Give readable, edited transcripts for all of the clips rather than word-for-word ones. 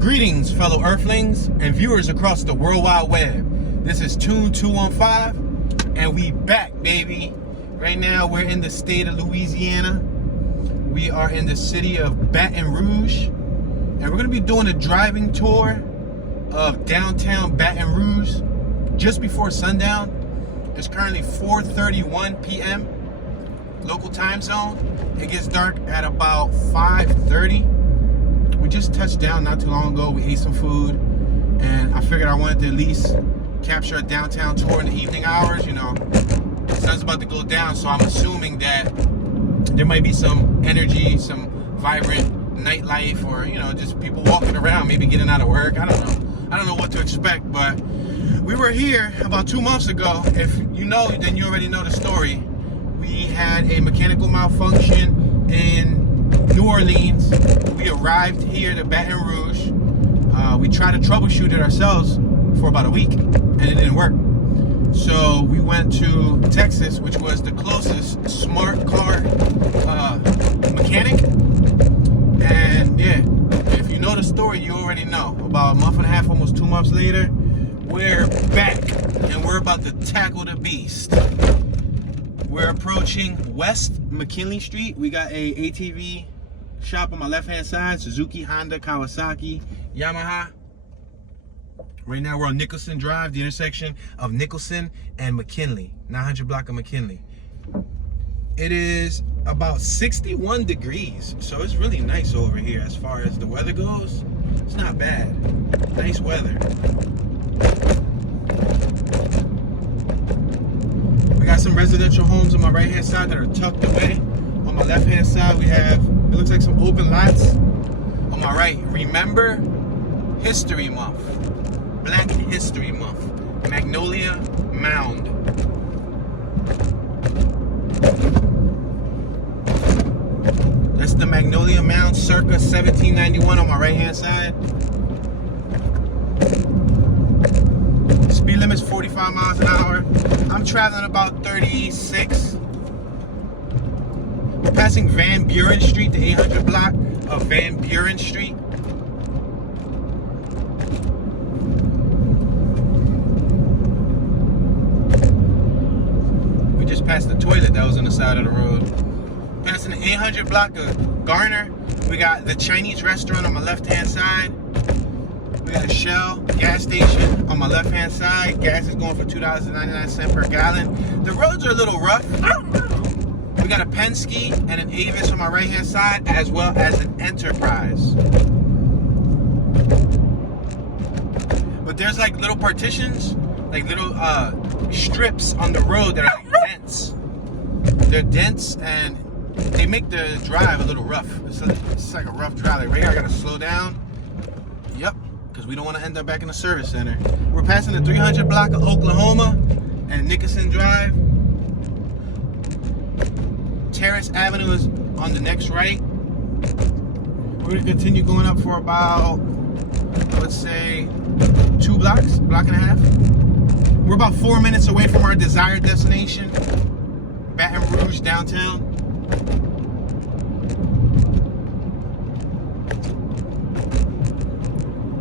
Greetings, fellow Earthlings and viewers across the World Wide Web. This is Tune 215, and we back, baby. Right now, we're in the state of Louisiana. We are in the city of Baton Rouge, and we're going to be doing a driving tour of downtown Baton Rouge just before sundown. It's currently 4:31 p.m. local time zone. It gets dark at about 5:30. We just touched down not too long ago. We ate some food, and I figured I wanted to at least capture a downtown tour in the evening hours. You know, the sun's about to go down, so I'm assuming that there might be some energy, some vibrant nightlife, or you know, just people walking around, maybe getting out of work. I don't know what to expect, but we were here about 2 months ago. If you know, then you already know the story. We had a mechanical malfunction in New Orleans. We arrived here to Baton Rouge. We tried to troubleshoot it ourselves for about a week, and it didn't work. So we went to Texas, which was the closest smart car mechanic. And yeah, if you know the story, you already know. About a month and a half, almost 2 months later, we're back, and we're about to tackle the beast. We're approaching West Mckinley Street. We got a ATV shop on my left-hand side, Suzuki, Honda, Kawasaki, Yamaha. Right now we're on Nicholson Drive, the intersection of Nicholson and Mckinley, 900 block of Mckinley. It is about 61 degrees, so it's really nice over here as far as the weather goes. It's not bad. Nice weather. We got some residential homes on my right-hand side that are tucked away. On my left-hand side, we have, it looks like some open lots. On my right, remember History Month, Black History Month, Magnolia Mound. That's the Magnolia Mound circa 1791 on my right-hand side. Speed limit's 45 miles an hour. I'm traveling about 36. We're passing Van Buren Street, the 800 block of Van Buren Street. We just passed the toilet that was on the side of the road. Passing the 800 block of Garner. We got the Chinese restaurant on my left-hand side. We got a Shell gas station on my left-hand side. Gas is going for $2.99 per gallon. The roads are a little rough. We got a Penske and an Avis on my right-hand side, as well as an Enterprise. But there's like little partitions, like little strips on the road that are like dents. They're dense, and they make the drive a little rough. It's like a rough drive. Like right here, I gotta slow down. Yep. Because we don't want to end up back in the service center. We're passing the 300 block of Oklahoma and Nicholson Drive. Terrace Avenue is on the next right. We're going to continue going up for about, let's say, 2 blocks, block and a half. We're about 4 minutes away from our desired destination, Baton Rouge downtown.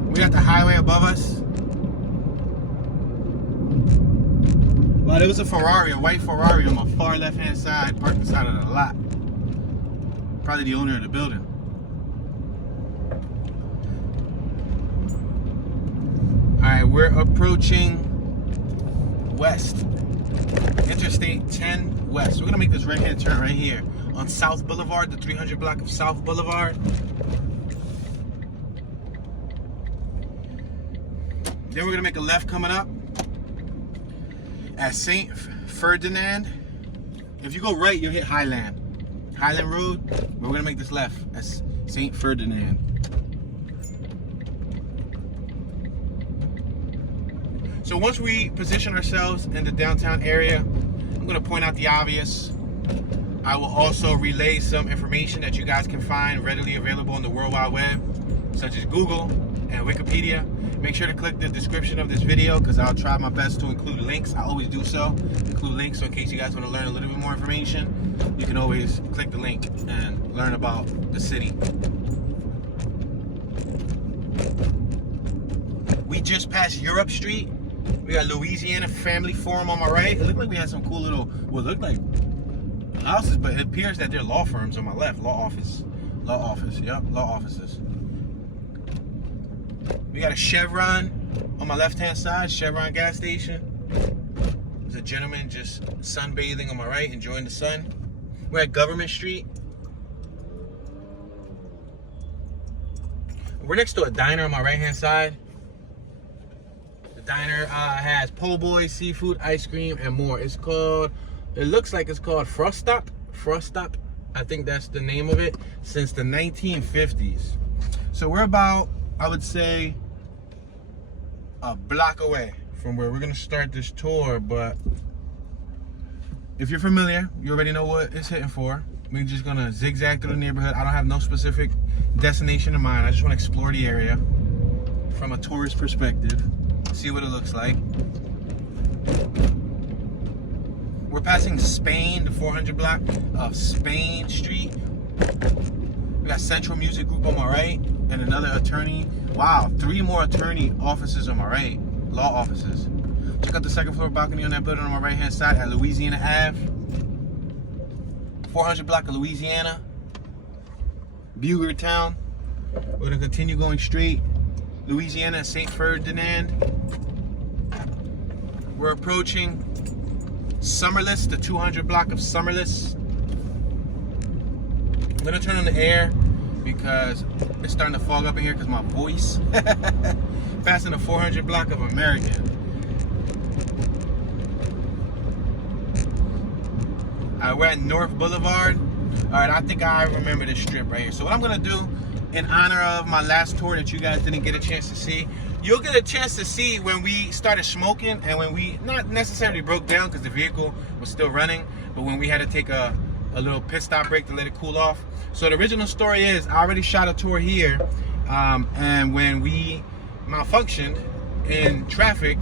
We got the highway above us. Well, there was a Ferrari, a white Ferrari on my far left-hand side, parked inside of the lot. Probably the owner of the building. Alright, we're approaching West. Interstate 10 West. So we're gonna make this right-hand turn right here on South Boulevard, the 300 block of South Boulevard. Then we're gonna make a left coming up at St. Ferdinand. If you go right, you'll hit Highland Road. But we're gonna make this left at St. Ferdinand. So once we position ourselves in the downtown area, I'm gonna point out the obvious. I will also relay some information that you guys can find readily available on the World Wide Web, such as Google and Wikipedia. Make sure to click the description of this video, because I'll try my best to include links. I always do so. Include links, so in case you guys want to learn a little bit more information, you can always click the link and learn about the city. just passed Europe Street. We got Louisiana Family Forum on my right. It looked like we had some cool little, what looked like houses, but it appears that they're law firms on my left. Law office, yep, law offices. We got a Chevron on my left-hand side, Chevron gas station. There's a gentleman just sunbathing on my right, enjoying the sun. We're at Government Street. We're next to a diner on my right-hand side. The diner has po' boy, seafood, ice cream, and more. It's called, it looks like it's called Frostop. Frostop, I think that's the name of it, since the 1950s. So we're about, I would say, a block away from where we're gonna start this tour, but if you're familiar, you already know what it's hitting for. We're just gonna zigzag through the neighborhood. I don't have no specific destination in mind. I just wanna explore the area from a tourist perspective, see what it looks like. We're passing Spain, the 400 block of Spain Street. We got Central Music Group on my right and another attorney. Wow, 3 more attorney offices on my right, law offices. Check out the second floor balcony on that building on my right hand side at Louisiana Ave. 400 block of Louisiana. Bugler Town. We're gonna continue going straight. Louisiana, St. Ferdinand. We're approaching Summerless, the 200 block of Summerless. I'm gonna turn on the air because it's starting to fog up in here because my voice. Passing the 400 block of American. We're at North Boulevard. All right, I think I remember this strip right here. So what I'm gonna do, in honor of my last tour that you guys didn't get a chance to see, you'll get a chance to see when we started smoking and when we not necessarily broke down because the vehicle was still running, but when we had to take a little pit stop break to let it cool off. So the original story is I already shot a tour here, and when we malfunctioned in traffic,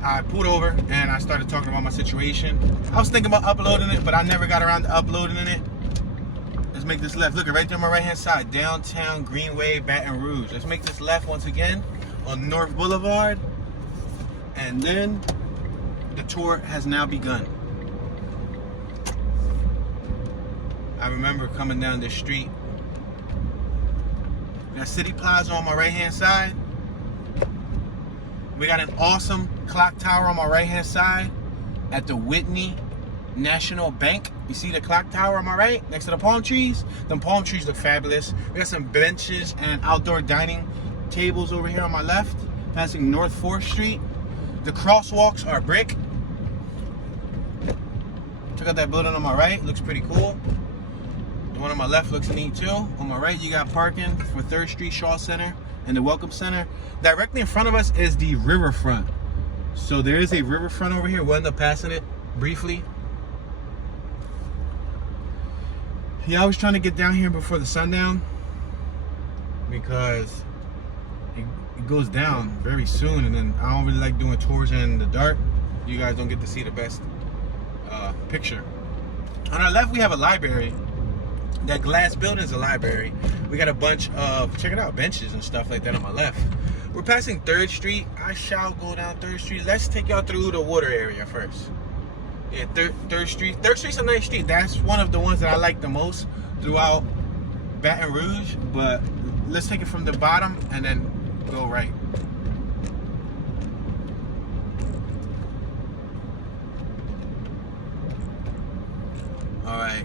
I pulled over and I started talking about my situation. I was thinking about uploading it, but I never got around to uploading it. Let's make this left. Look, right there on my right hand side, downtown Greenway, Baton Rouge. Let's make this left once again on North Boulevard. And then the tour has now begun. I remember coming down this street. We got City Plaza on my right hand side. We got an awesome clock tower on my right hand side at the Whitney National Bank. You see the clock tower on my right next to the palm trees? Them palm trees look fabulous. We got some benches and outdoor dining tables over here on my left, passing North 4th Street. The crosswalks are brick. Check out that building on my right, looks pretty cool. The one on my left looks neat too. On my right, you got parking for 3rd Street Shaw Center and the Welcome Center. Directly in front of us is the riverfront. So there is a riverfront over here. We'll end up passing it briefly. Yeah, I was trying to get down here before the sundown because it goes down very soon, and then I don't really like doing tours in the dark. You guys don't get to see the best picture. On our left, we have a library. That glass building is a library. We got a bunch of, check it out, benches and stuff like that on my left. We're passing 3rd Street. I shall go down 3rd Street. Let's take y'all through the water area first. Yeah, 3rd Street. 3rd Street's a nice street. That's one of the ones that I like the most throughout Baton Rouge. But let's take it from the bottom and then go right. All right,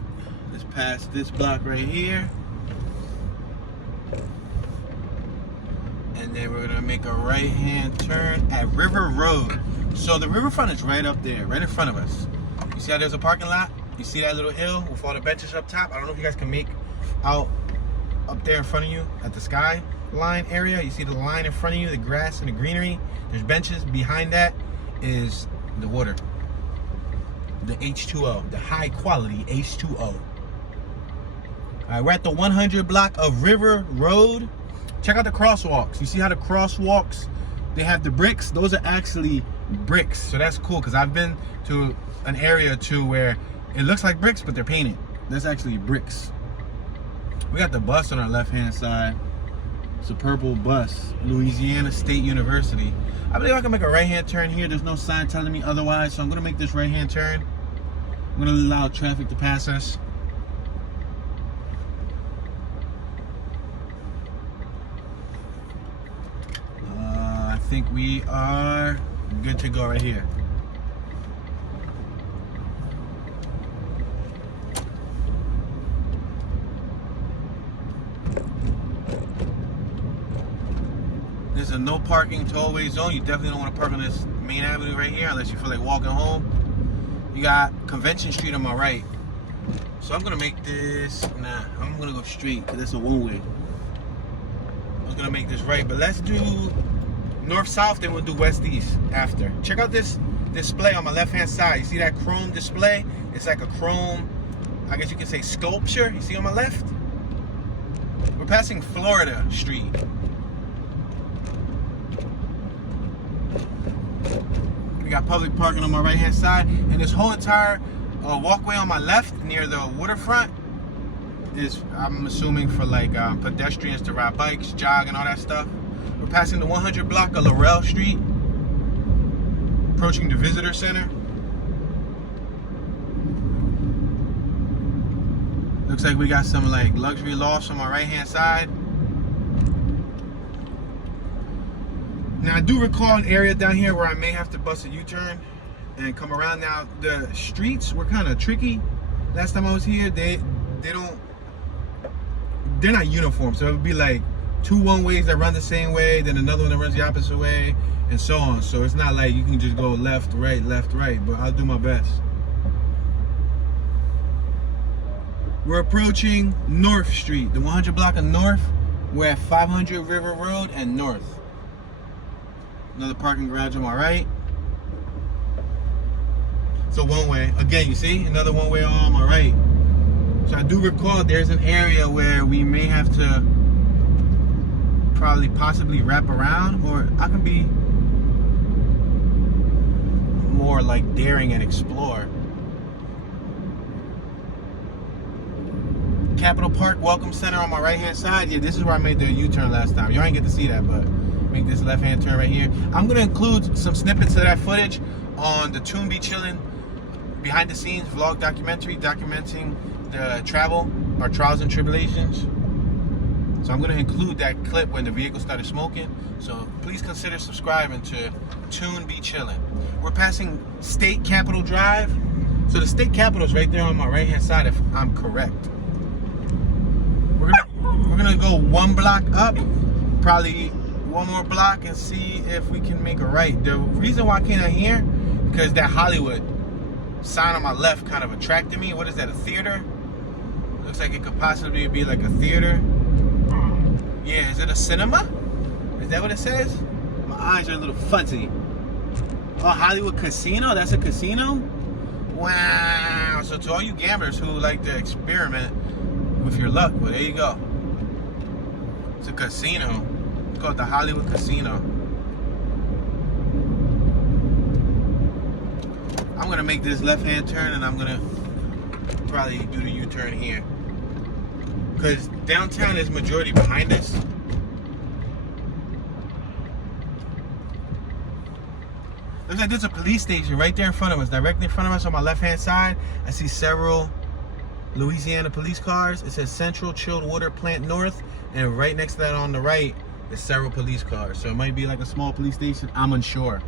let's pass this block right here. And then we're gonna make a right-hand turn at River Road. So the riverfront is right up there, right in front of us. You see how there's a parking lot? You see that little hill with all the benches up top? I don't know if you guys can make out up there in front of you at the skyline area. You see the line in front of you, the grass and the greenery. There's benches. Behind that is the water. The H2O, the high quality H2O. All right, we're at the 100 block of River Road. Check out the crosswalks. You see how the crosswalks, they have the bricks? Those are actually bricks, so that's cool because I've been to an area too where it looks like bricks but they're painted. That's actually bricks. We got the bus on our left hand side. It's a purple bus, Louisiana State University. I believe I can make a right-hand turn here. There's no sign telling me otherwise, so I'm gonna make this right-hand turn. I'm gonna allow traffic to pass us. I think we are good to go right here. There's a no parking tollway zone. You definitely don't want to park on this main avenue right here unless you feel like walking home. You got Convention Street on my right. So I'm gonna make this, I'm gonna go straight because that's a one-way. I was gonna make this right, but let's do north-south, then we'll do west-east after. Check out this display on my left-hand side. You see that chrome display? It's like a chrome, I guess you could say sculpture. You see on my left? We're passing Florida Street. We got public parking on my right-hand side, and this whole entire walkway on my left near the waterfront is, I'm assuming, for like pedestrians to ride bikes, jog, and all that stuff. We're passing the 100 block of Laurel Street, approaching the visitor center. Looks like we got some like luxury lofts on my right-hand side. Now I do recall an area down here where I may have to bust a U-turn and come around. Now the streets were kind of tricky. Last time I was here, they're not uniform, so it would be like two one-ways that run the same way, then another one that runs the opposite way, and so on. So it's not like you can just go left, right, but I'll do my best. We're approaching North Street, the 100 block of North. We're at 500 River Road and North. Another parking garage on my right. So one way. Again, you see, another one way on my right. So I do recall there's an area where we may have to possibly wrap around, or I can be more like daring and explore. Capitol Park Welcome Center on my right hand side. Yeah, this is where I made the U-turn last time. Y'all ain't get to see that, but make this left hand turn right here. I'm gonna include some snippets of that footage on the Tune Be Chillin' behind the scenes vlog documentary documenting the travel, our trials and tribulations. So I'm gonna include that clip when the vehicle started smoking. So please consider subscribing to Tune Be Chillin'. We're passing State Capitol Drive. So the state capitol is right there on my right hand side if I'm correct. We're gonna go one block up, probably one more block, and see if we can make a right. The reason why I came out here, because that Hollywood sign on my left kind of attracted me. What is that, a theater? Looks like it could possibly be like a theater. Yeah, is it a cinema? Is that what it says? My eyes are a little fuzzy. Oh, Hollywood Casino? That's a casino? Wow. So to all you gamblers who like to experiment with your luck, well, there you go. It's a casino. It's called the Hollywood Casino. I'm gonna make this left-hand turn, and I'm gonna probably do the U-turn here, because downtown is majority behind us. Looks like there's a police station right there in front of us, directly in front of us on my left-hand side. I see several Louisiana police cars. It says Central Chilled Water Plant North, and right next to that on the right is several police cars. So it might be like a small police station. I'm unsure.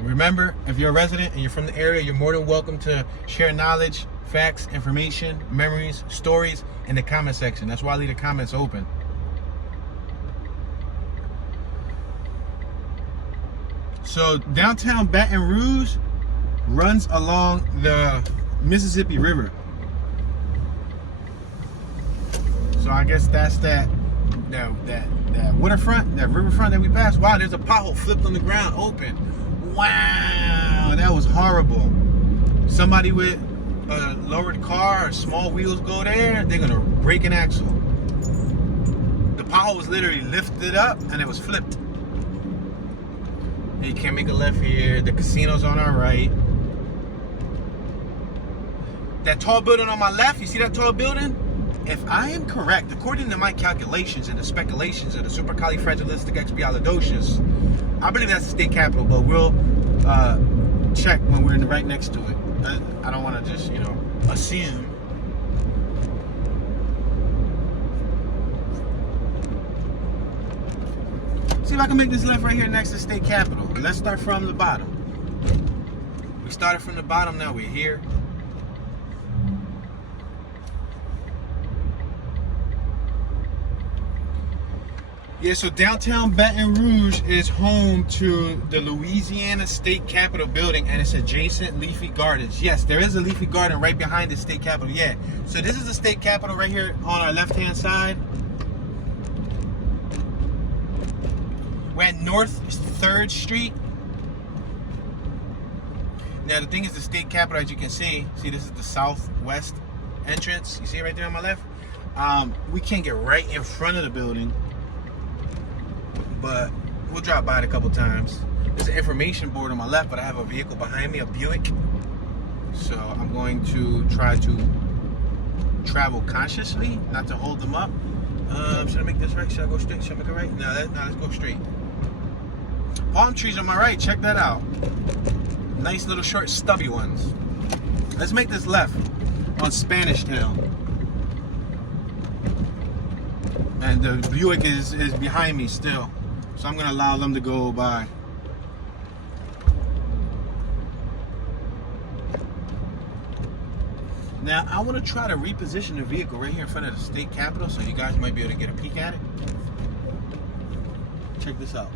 Remember, if you're a resident and you're from the area, you're more than welcome to share knowledge, facts, information, memories, stories in the comment section. That's why I leave the comments open. So downtown Baton Rouge runs along the Mississippi River. So I guess that's that waterfront, that riverfront that we passed. Wow, there's a pothole flipped on the ground, open. Wow, that was horrible. Somebody with a lowered car or small wheels go there, they're gonna break an axle. The pothole was literally lifted up and it was flipped. You can't make a left here. The casino's on our right. That tall building on my left, you see that tall building? if I am correct, according to my calculations and the speculations of the supercalifragilisticexpialidocious, I believe that's the state capital, but we'll check when we're right next to it. I don't want to just, you know, assume. See if I can make this left right here next to the state capitol. Let's start from the bottom. We started from the bottom, now we're here. Yeah, so downtown Baton Rouge is home to the Louisiana State Capitol building and its adjacent leafy gardens. Yes, there is a leafy garden right behind the state capitol. Yeah, so this is the state capitol right here on our left-hand side. We're at North 3rd Street. Now the thing is, the state capitol, as you can see, this is the southwest entrance. You see it right there on my left? We can't get right in front of the building, but we'll drop by it a couple times. There's an information board on my left, but I have a vehicle behind me, a Buick. So I'm going to try to travel consciously, not to hold them up. Should I make this right? Should I go straight? Should I make it right? No, let's go straight. Palm trees on my right, check that out. Nice little short stubby ones. Let's make this left on Spanish Town. And the Buick is behind me still. So I'm gonna allow them to go by. Now I wanna try to reposition the vehicle right here in front of the state capitol so you guys might be able to get a peek at it. Check this out.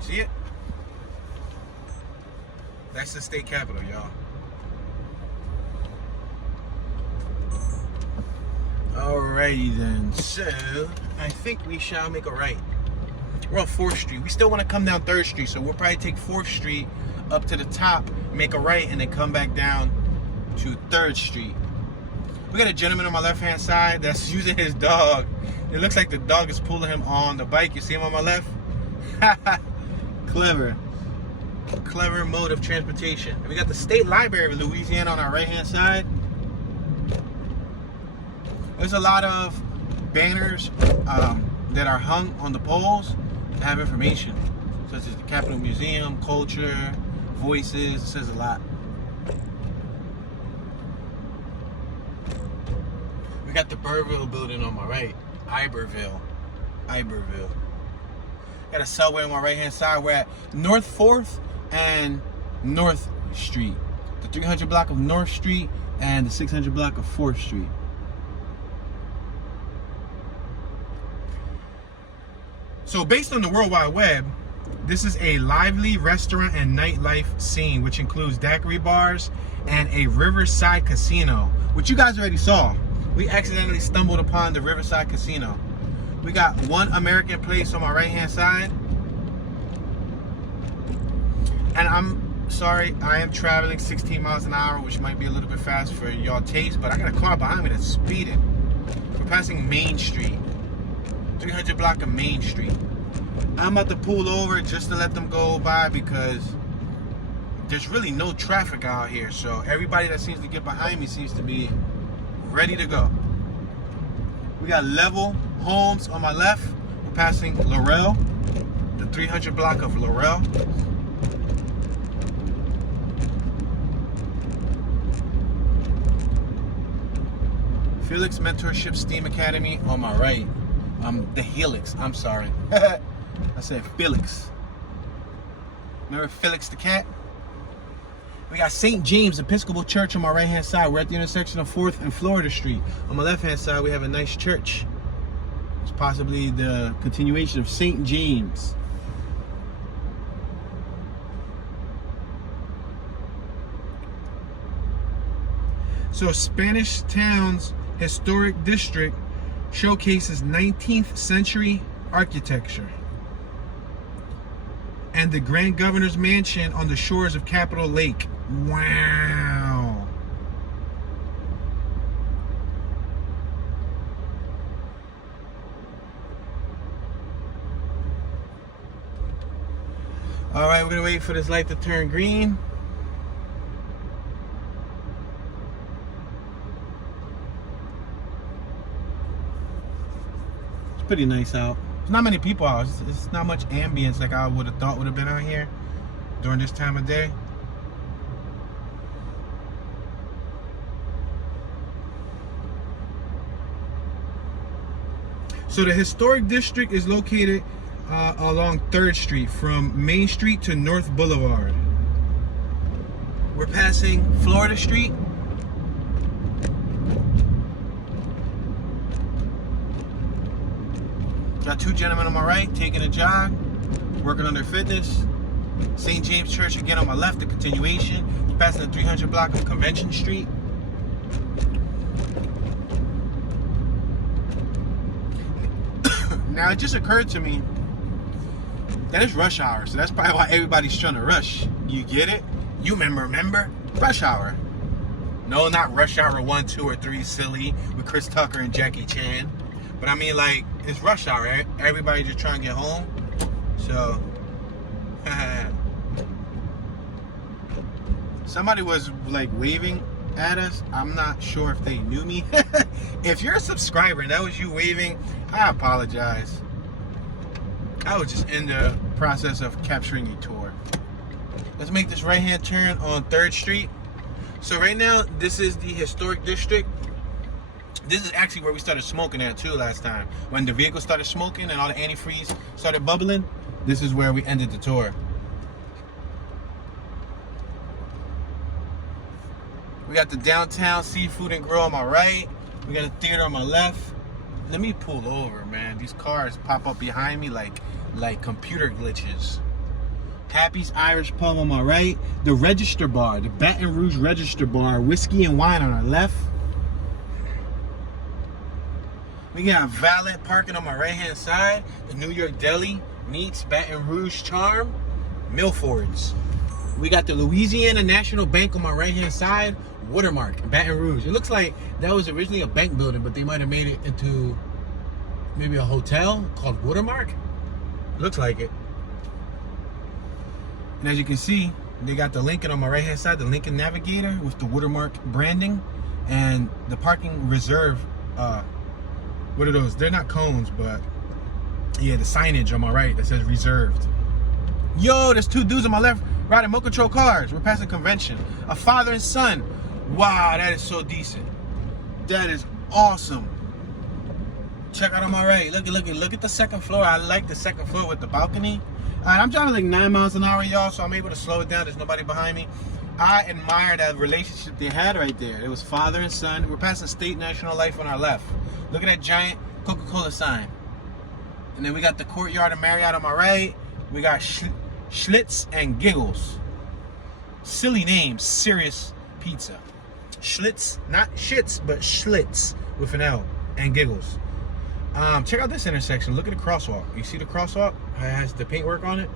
See it? That's the state capitol, y'all. Alrighty then, so I think we shall make a right. We're on 4th Street. We still want to come down 3rd Street, so we'll probably take 4th Street up to the top, make a right, and then come back down to 3rd Street. We got a gentleman on my left-hand side that's using his dog. It looks like the dog is pulling him on the bike. You see him on my left? Clever. Clever mode of transportation. And we got the State Library of Louisiana on our right-hand side. There's a lot of banners that are hung on the poles that have information, such as the Capitol Museum, culture, voices. It says a lot. We got the Burville building on my right. Iberville. Got a subway on my right hand side. We're at North 4th and North Street. The 300 block of North Street and the 600 block of 4th Street. So based on the World Wide Web, this is a lively restaurant and nightlife scene, which includes daiquiri bars and a riverside casino, which you guys already saw. We accidentally stumbled upon the Riverside Casino. We got One American Place on my right-hand side. And I'm sorry, I am traveling 16 miles an hour, which might be a little bit fast for y'all taste, but I got a car behind me that's speeding. We're passing Main Street. 300 block of Main Street. I'm about to pull over just to let them go by because there's really no traffic out here. So everybody that seems to get behind me seems to be ready to go. We got level homes on my left. We're passing Laurel, the 300 block of Laurel. Felix Mentorship STEAM Academy on my right. The Helix, I'm sorry. I said Felix. Remember Felix the cat? We got St. James Episcopal Church on my right hand side. We're at the intersection of 4th and Florida Street. On my left hand side, we have a nice church. It's possibly the continuation of St. James. So Spanish Town's historic district showcases 19th century architecture. And the Grand Governor's Mansion on the shores of Capitol Lake. Wow. All right, we're gonna wait for this light to turn green. It's pretty nice out. There's not many people out. It's not much ambience like I would have thought would have been out here during this time of day. So the historic district is located along 3rd Street from Main Street to North Boulevard. We're passing Florida Street. Got two gentlemen on my right taking a jog, working on their fitness. St. James Church again on my left, the continuation. Passing the 300 block of Convention Street. Now it just occurred to me that it's rush hour, so that's probably why everybody's trying to rush. You get it? You remember? Rush hour. No, not rush hour 1, 2, or 3 silly with Chris Tucker and Jackie Chan. But I mean, like, it's rush hour, right? Everybody just trying to get home. So somebody was like waving at us. I'm not sure if they knew me. If you're a subscriber and that was you waving, I apologize. I was just in the process of capturing your tour. Let's make this right-hand turn on 3rd Street. So right now, this is the historic district. This is actually where we started smoking at too last time. When the vehicle started smoking and all the antifreeze started bubbling, this is where we ended the tour. We got the downtown seafood and grill on my right. We got a theater on my left. Let me pull over, man. These cars pop up behind me like computer glitches. Happy's Irish Pub on my right. The Register Bar, the Baton Rouge Register Bar, whiskey and wine on our left. We got valet parking on my right-hand side. The New York Deli meets Baton Rouge Charm, Milford's. We got the Louisiana National Bank on my right-hand side. Watermark, Baton Rouge. It looks like that was originally a bank building, but they might have made it into maybe a hotel called Watermark. Looks like it. And as you can see, they got the Lincoln on my right-hand side, the Lincoln Navigator with the Watermark branding, and the parking reserve. What are those? They're not cones, but yeah, the signage on my right that says reserved. Yo, there's two dudes on my left riding remote control cars. We're passing Convention. A father and son. Wow, that is so decent. That is awesome. Check out on my right. Look at the second floor. I like the second floor with the balcony. I'm driving like 9 miles an hour, y'all, so I'm able to slow it down. There's nobody behind me. I admire that relationship they had right there. It was father and son. We're passing State National Life on our left. Look at that giant Coca-Cola sign. And then we got the Courtyard of Marriott on my right. We got Schlitz and Giggles. Silly name, Serious Pizza. Schlitz, not shits, but Schlitz with an L, and Giggles. Check out this intersection. Look at the crosswalk. You see the crosswalk? It has the paintwork on it.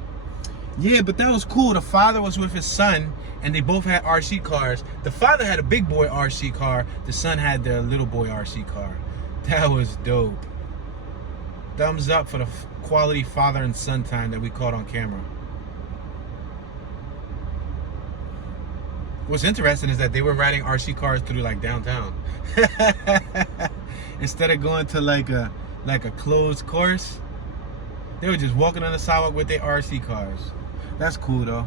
Yeah, but that was cool. The father was with his son, and they both had RC cars. The father had a big boy RC car. The son had the little boy RC car. That was dope. Thumbs up for the quality father and son time that we caught on camera. What's interesting is that they were riding RC cars through like downtown. Instead of going to like a closed course, they were just walking on the sidewalk with their RC cars. That's cool though.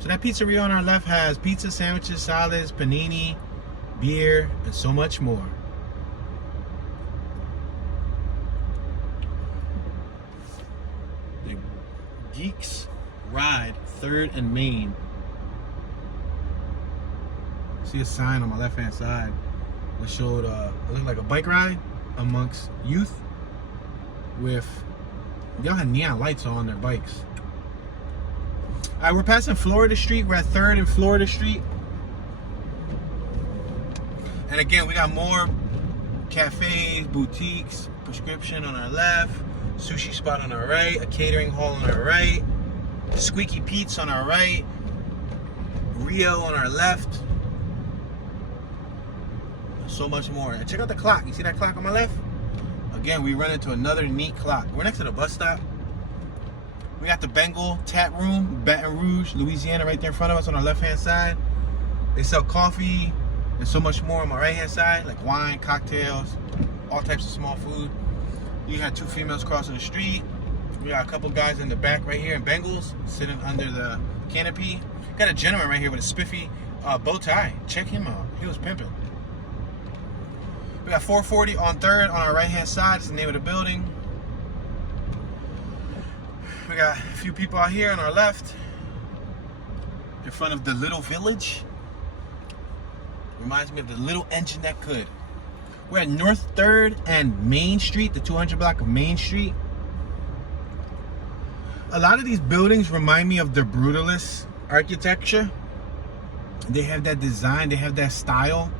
So that pizzeria on our left has pizza, sandwiches, salads, panini, beer, and so much more. The Geeks Ride 3rd and Main. See a sign on my left hand side that showed it looked like a bike ride amongst youth with, y'all had neon lights on their bikes. Alright, we're passing Florida Street. We're at 3rd and Florida Street. And again, we got more cafes, boutiques, prescription on our left, sushi spot on our right, a catering hall on our right, Squeaky Pete's on our right, Rio on our left. So much more. And check out the clock. You see that clock on my left? Again, we run into another neat clock. We're next to the bus stop. We got the Bengal Tap Room, Baton Rouge, Louisiana, right there in front of us on our left-hand side. They sell coffee, There's so much more on my right hand side, like wine, cocktails, all types of small food. You got two females crossing the street. We got a couple guys in the back right here in Bengals sitting under the canopy. Got a gentleman right here with a spiffy bow tie. Check him out. He was pimping. We got 440 on 3rd on our right hand side. It's the name of the building. We got a few people out here on our left in front of the little village. Reminds me of the little engine that could. We're at North 3rd and Main Street, the 200 block of Main Street. A lot of these buildings remind me of the brutalist architecture. They have that design, they have that style.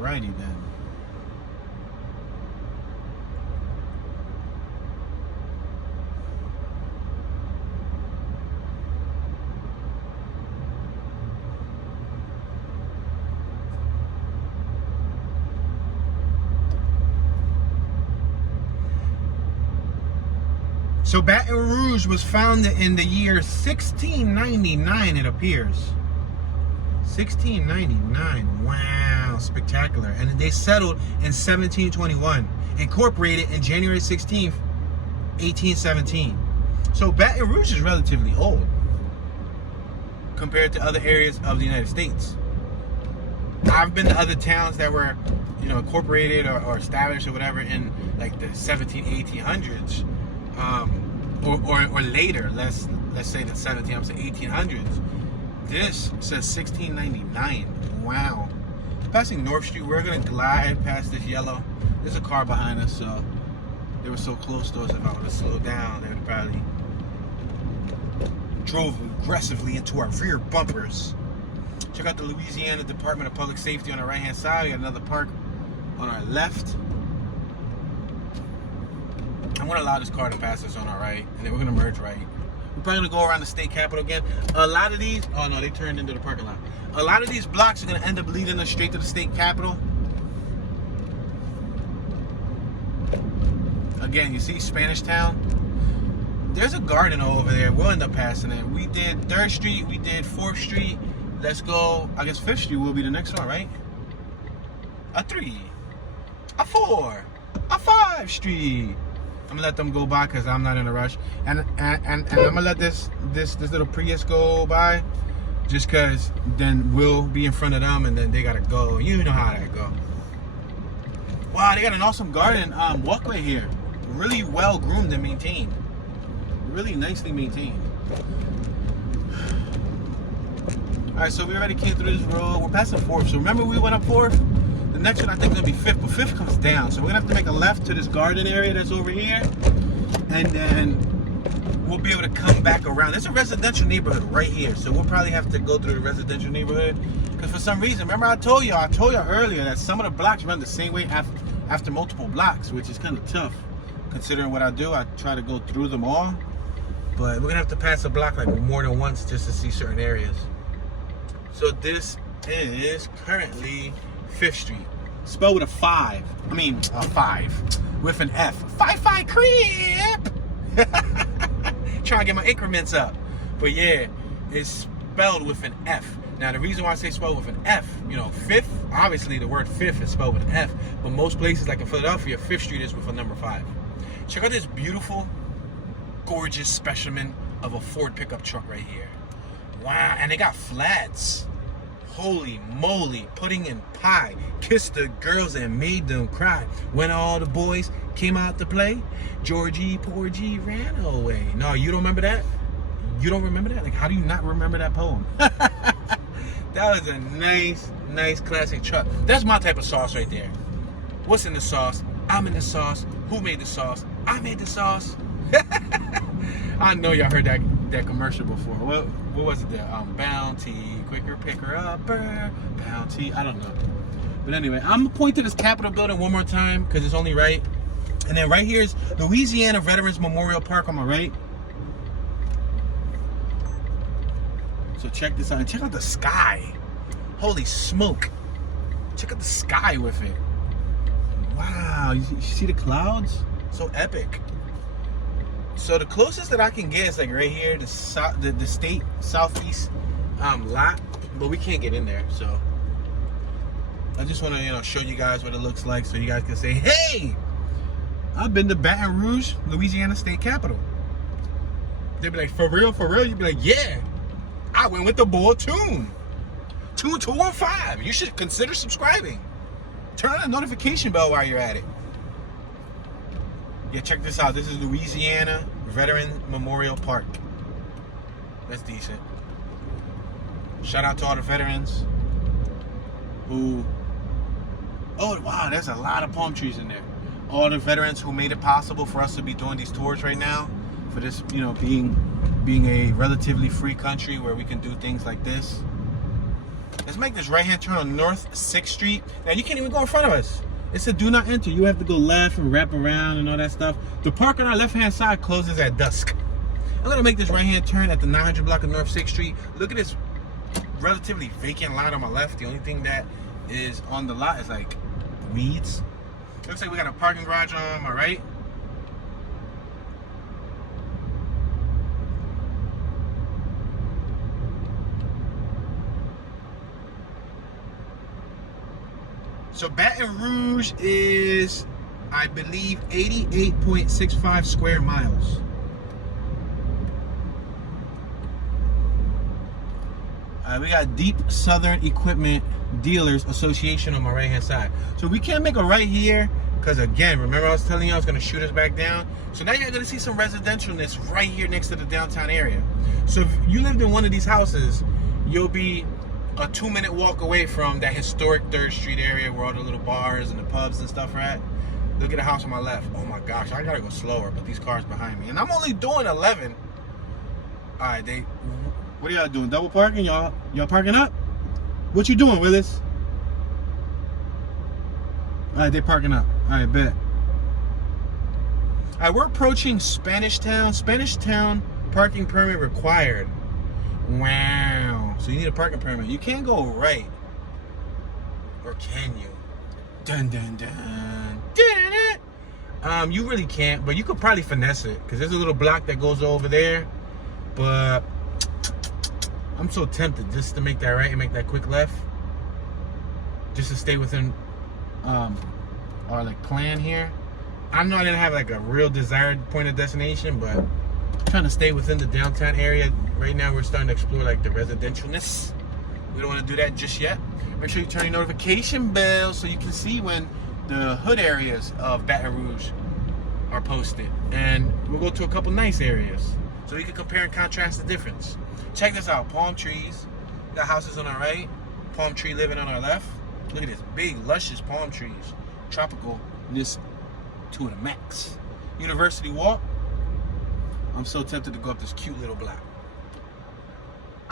Alrighty then. So Baton Rouge was founded in the year 1699, it appears. 1699, wow, spectacular. And they settled in 1721, incorporated in January 16th, 1817. So Baton Rouge is relatively old compared to other areas of the United States. I've been to other towns that were, incorporated or established or whatever in like the 1800s. Or later, let's say the 1800s. This says 1699. Wow. Passing North Street, we're gonna glide past this yellow. There's a car behind us, so they were so close to us. If I would have slowed down, they would probably drove aggressively into our rear bumpers. Check out the Louisiana Department of Public Safety on the right hand side. We got another park on our left. I'm gonna allow this car to pass us on our right, and then we're gonna merge right. We're probably gonna go around the state capitol again. A lot of these, oh no, they turned into the parking lot. A lot of these blocks are gonna end up leading us straight to the state capitol. Again, you see Spanish Town? There's a garden over there. We'll end up passing it. We did 3rd Street, we did 4th Street. Let's go, I guess 5th Street will be the next one, right? A 3, a 4, a 5 Street. I'm gonna let them go by because I'm not in a rush, and I'm gonna let this little Prius go by, just because then we'll be in front of them and then they gotta go. You know how that go. Wow, they got an awesome garden walkway here, really well groomed and maintained, really nicely maintained. All right, so we already came through this road. We're passing 4th, so remember we went up 4th. The next one I think is gonna be 5th, but 5th comes down. So we're gonna have to make a left to this garden area that's over here. And then we'll be able to come back around. There's a residential neighborhood right here. So we'll probably have to go through the residential neighborhood. Because for some reason, remember I told you earlier that some of the blocks run the same way after multiple blocks, which is kind of tough. Considering what I do, I try to go through them all. But we're gonna have to pass a block like more than once just to see certain areas. So this is currently 5th Street, spelled with a 5. I mean, a 5 with an F. 5 creep. Trying to get my increments up, but yeah, it's spelled with an F. Now, the reason why I say spelled with an F, 5th, obviously the word 5th is spelled with an F, but most places, like in Philadelphia, 5th Street is with a number 5. Check out this beautiful, gorgeous specimen of a Ford pickup truck right here. Wow, and they got flats. Holy moly, putting in pie, kissed the girls and made them cry. When all the boys came out to play, Georgie Porgy ran away. No, you don't remember that? You don't remember that? Like, how do you not remember that poem? That was a nice classic truck. That's my type of sauce right there. What's in the sauce? I'm in the sauce. Who made the sauce? I made the sauce. I know y'all heard that commercial before. What was it there? Bounty, quicker picker upper, Bounty. I don't know. But anyway, I'm gonna point to this Capitol building one more time because it's only right. And then right here is Louisiana Veterans Memorial Park on my right. So check this out. And check out the sky. Holy smoke. Check out the sky with it. Wow, you see the clouds? So epic. So the closest that I can get is like right here, the state southeast lot, but we can't get in there. So I just want to show you guys what it looks like, so you guys can say, hey, I've been to Baton Rouge, Louisiana state capital. They'd be like, for real, for real? You'd be like, yeah, I went with the boy Tune 215. You should consider subscribing. Turn on the notification bell while you're at it. Yeah, check this out. This is Louisiana Veteran Memorial Park. That's decent. Shout out to all the veterans who... Oh, wow, there's a lot of palm trees in there. All the veterans who made it possible for us to be doing these tours right now. For this, being a relatively free country where we can do things like this. Let's make this right-hand turn on North 6th Street. Now, you can't even go in front of us. It said do not enter. You have to go left and wrap around and all that stuff. The park on our left-hand side closes at dusk. I'm going to make this right-hand turn at the 900 block of North 6th Street. Look at this relatively vacant lot on my left. The only thing that is on the lot is like weeds. Looks like we got a parking garage on my right. So Baton Rouge is, I believe, 88.65 square miles. We got Deep Southern Equipment Dealers Association on my right hand side. So we can't make a right here because, again, remember I was telling you I was going to shoot us back down. So now you're going to see some residentialness right here next to the downtown area. So if you lived in one of these houses, you'll be a 2-minute walk away from that historic 3rd Street area where all the little bars and the pubs and stuff are at. Look at the house on my left. Oh my gosh, I gotta go slower, but these cars behind me. And I'm only doing 11. All right, what are y'all doing? Double parking? Y'all parking up? What you doing, Willis? All right, they parking up. All right, bet. All right, we're approaching Spanish Town. Spanish Town parking permit required. Wow. So you need a parking permit. You can't go right. Or can you? Dun dun dun. Dun. You really can't, but you could probably finesse it because there's a little block that goes over there. But I'm so tempted just to make that right and make that quick left. Just to stay within our like plan here. I know I didn't have like a real desired point of destination, but I'm trying to stay within the downtown area. Right now we're starting to explore like the residentialness. We don't want to do that just yet. Make sure you turn your notification bell so you can see when the hood areas of Baton Rouge are posted. And we'll go to a couple nice areas so you can compare and contrast the difference. Check this out, palm trees. We got houses on our right, palm tree living on our left. Look at this, big, luscious palm trees. Tropicalness to the max. University Walk. I'm so tempted to go up this cute little block.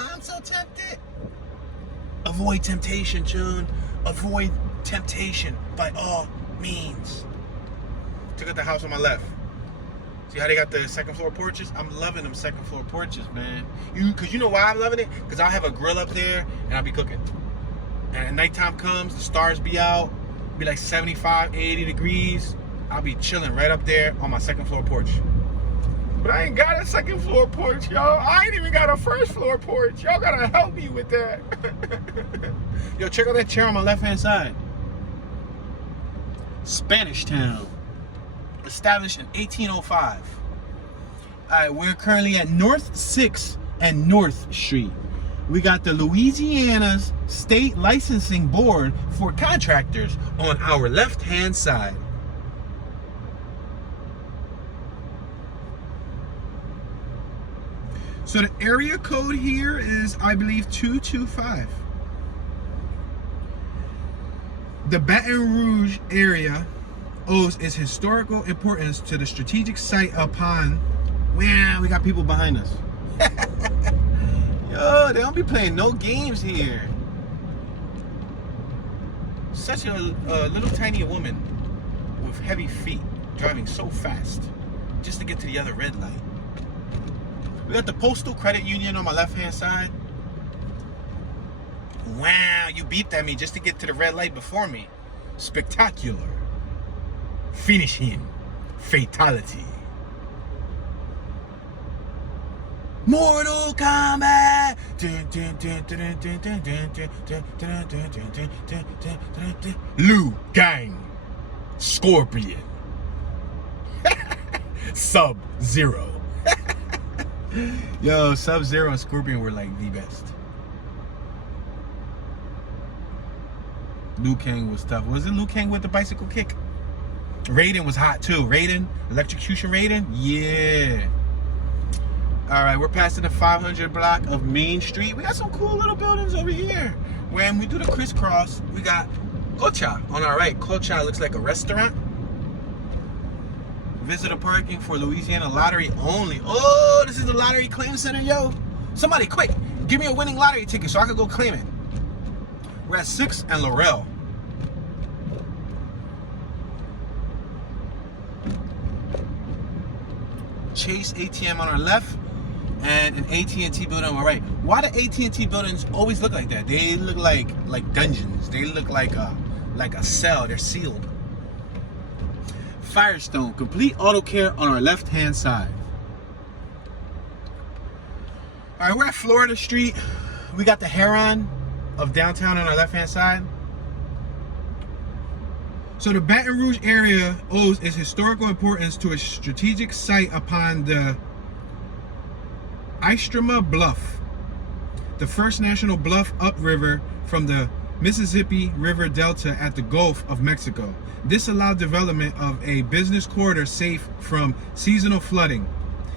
I'm so tempted. Avoid temptation, June. Avoid temptation by all means. Check out the house on my left. See how they got the 2nd floor porches? I'm loving them 2nd floor porches, man. Cause you know why I'm loving it? Cause I'll have a grill up there and I'll be cooking. And at nighttime comes, the stars be out, be like 75, 80 degrees. I'll be chilling right up there on my 2nd floor porch. But I ain't got a 2nd floor porch, y'all. I ain't even got a 1st floor porch. Y'all gotta help me with that. Yo, check out that chair on my left-hand side. Spanish Town. Established in 1805. All right, we're currently at North 6th and North Street. We got the Louisiana's State Licensing Board for Contractors on our left-hand side. So the area code here is, I believe, 225. The Baton Rouge area owes its historical importance to the strategic site upon... Wow, we got people behind us. Yo, they don't be playing no games here. Such a little tiny woman with heavy feet driving so fast just to get to the other red light. We got the Postal Credit Union on my left-hand side. Wow, you beeped at me just to get to the red light before me. Spectacular. Finish him. Fatality. Mortal Kombat. Liu Kang. Scorpion. Sub-Zero. Yo, Sub-Zero and Scorpion were like the best. Liu Kang was tough. Was it Liu Kang with the bicycle kick? Raiden was hot too. Raiden, Electrocution Raiden, yeah. All right, we're passing the 500 block of Main Street. We got some cool little buildings over here. When we do the crisscross, we got Kocha on our right. Kocha looks like a restaurant. Visitor parking for Louisiana lottery only. Oh, this is the lottery claim center, yo. Somebody quick, give me a winning lottery ticket so I can go claim it. We're at 6th and Laurel. Chase ATM on our left and an AT&T building on our right. Why do AT&T buildings always look like that? They look like dungeons. They look like a cell. They're sealed. Firestone, complete auto care on our left hand side. All right, we're at Florida Street. We got the Heron of downtown on our left hand side. So the Baton Rouge area owes its historical importance to a strategic site upon the Istrouma Bluff, the first national bluff upriver from the Mississippi River Delta at the Gulf of Mexico. This allowed development of a business corridor safe from seasonal flooding.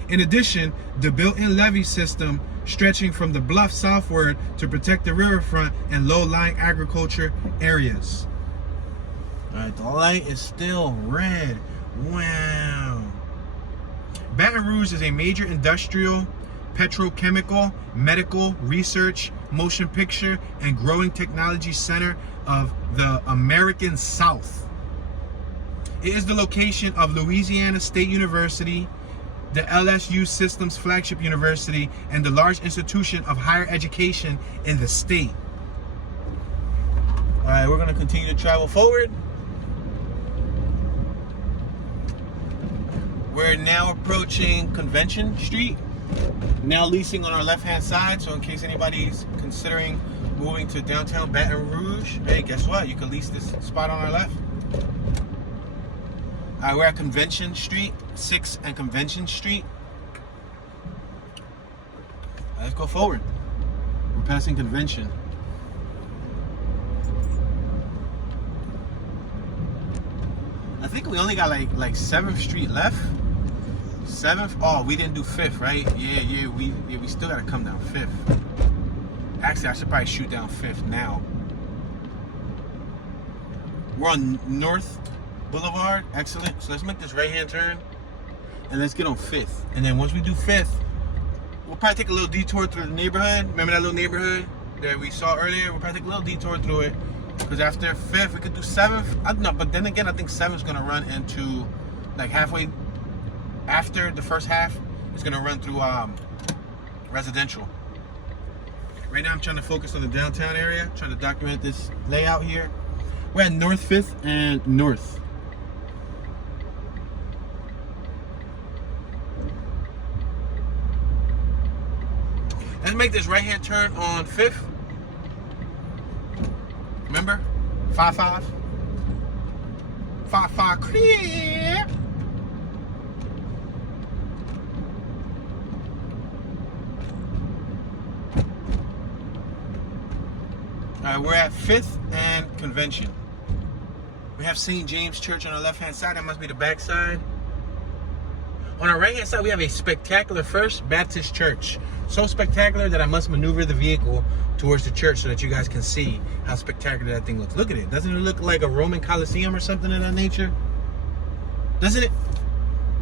In addition, the built-in levee system stretching from the bluff southward to protect the riverfront and low-lying agriculture areas. All right, the light is still red. Wow. Baton Rouge is a major industrial, petrochemical, medical, research, motion picture, and growing technology center of the American South. It is the location of Louisiana State University, the LSU System's flagship university, and the large institution of higher education in the state. All right, we're gonna continue to travel forward. We're now approaching Convention Street. Now leasing on our left-hand side, so in case anybody's considering moving to downtown Baton Rouge, hey, guess what? You can lease this spot on our left. All right, we're at Convention Street, 6th and Convention Street. Let's go forward. We're passing Convention. I think we only got like 7th Street left. 7th? Oh, we didn't do 5th, right? Yeah, we still gotta come down 5th. Actually, I should probably shoot down 5th now. We're on North Boulevard. Excellent. So let's make this right-hand turn and let's get on 5th. And then once we do 5th, we'll probably take a little detour through the neighborhood. Remember that little neighborhood that we saw earlier? We'll probably take a little detour through it. Because after 5th, we could do 7th. No, but then again, I think 7th is gonna run into like halfway after the first half. It's gonna run through residential. Right now, I'm trying to focus on the downtown area, trying to document this layout here. We're at North 5th and North. Let's make this right-hand turn on 5th. Remember? 5-5. 5-5 clear. All right, we're at 5th and Convention. We have St. James Church on the left-hand side. That must be the back side. On our right-hand side, we have a spectacular First Baptist Church. So spectacular that I must maneuver the vehicle towards the church so that you guys can see how spectacular that thing looks. Look at it. Doesn't it look like a Roman Colosseum or something of that nature? Doesn't it?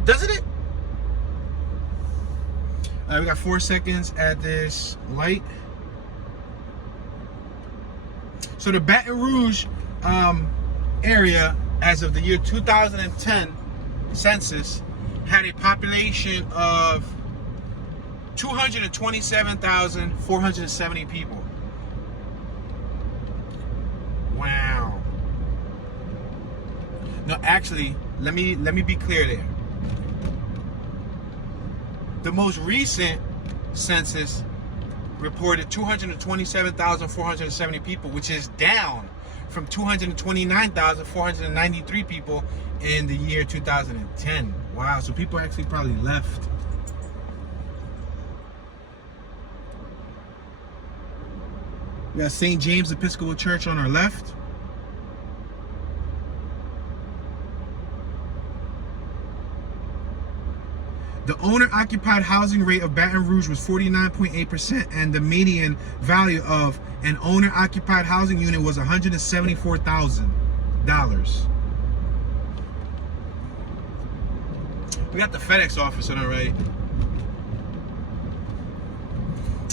Doesn't it? All right, we got 4 seconds at this light. So the Baton Rouge area, as of the year 2010 census, had a population of 227,470 people. Wow. No, actually, let me be clear there. The most recent census reported 227,470 people, which is down from 229,493 people in the year 2010. Wow, so people actually probably left. We got St. James Episcopal Church on our left. The owner-occupied housing rate of Baton Rouge was 49.8%, and the median value of an owner-occupied housing unit was $174,000. We got the FedEx office on our right.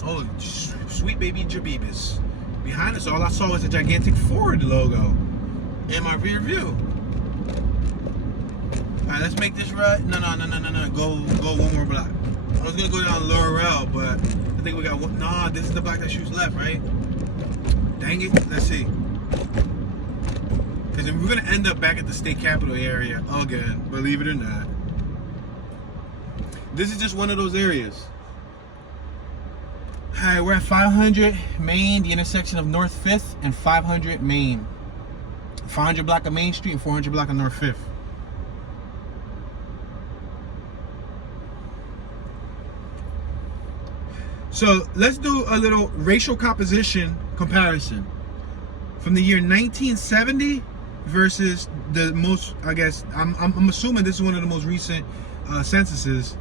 Oh, sweet baby Jabibis. Behind us, all I saw was a gigantic Ford logo in my rear view. All right, let's make this right. No. Go one more block. I was gonna go down Laurel, but I think we got one. Nah, this is the block that shoots left, right? Dang it. Let's see. Because we're gonna end up back at the state capitol area again, believe it or not. This is just one of those areas. All right, we're at 500 Main, the intersection of North 5th and 500 Main. 500 block of Main Street and 400 block of North 5th. So let's do a little racial composition comparison from the year 1970 versus the most, I guess, I'm assuming this is one of the most recent censuses.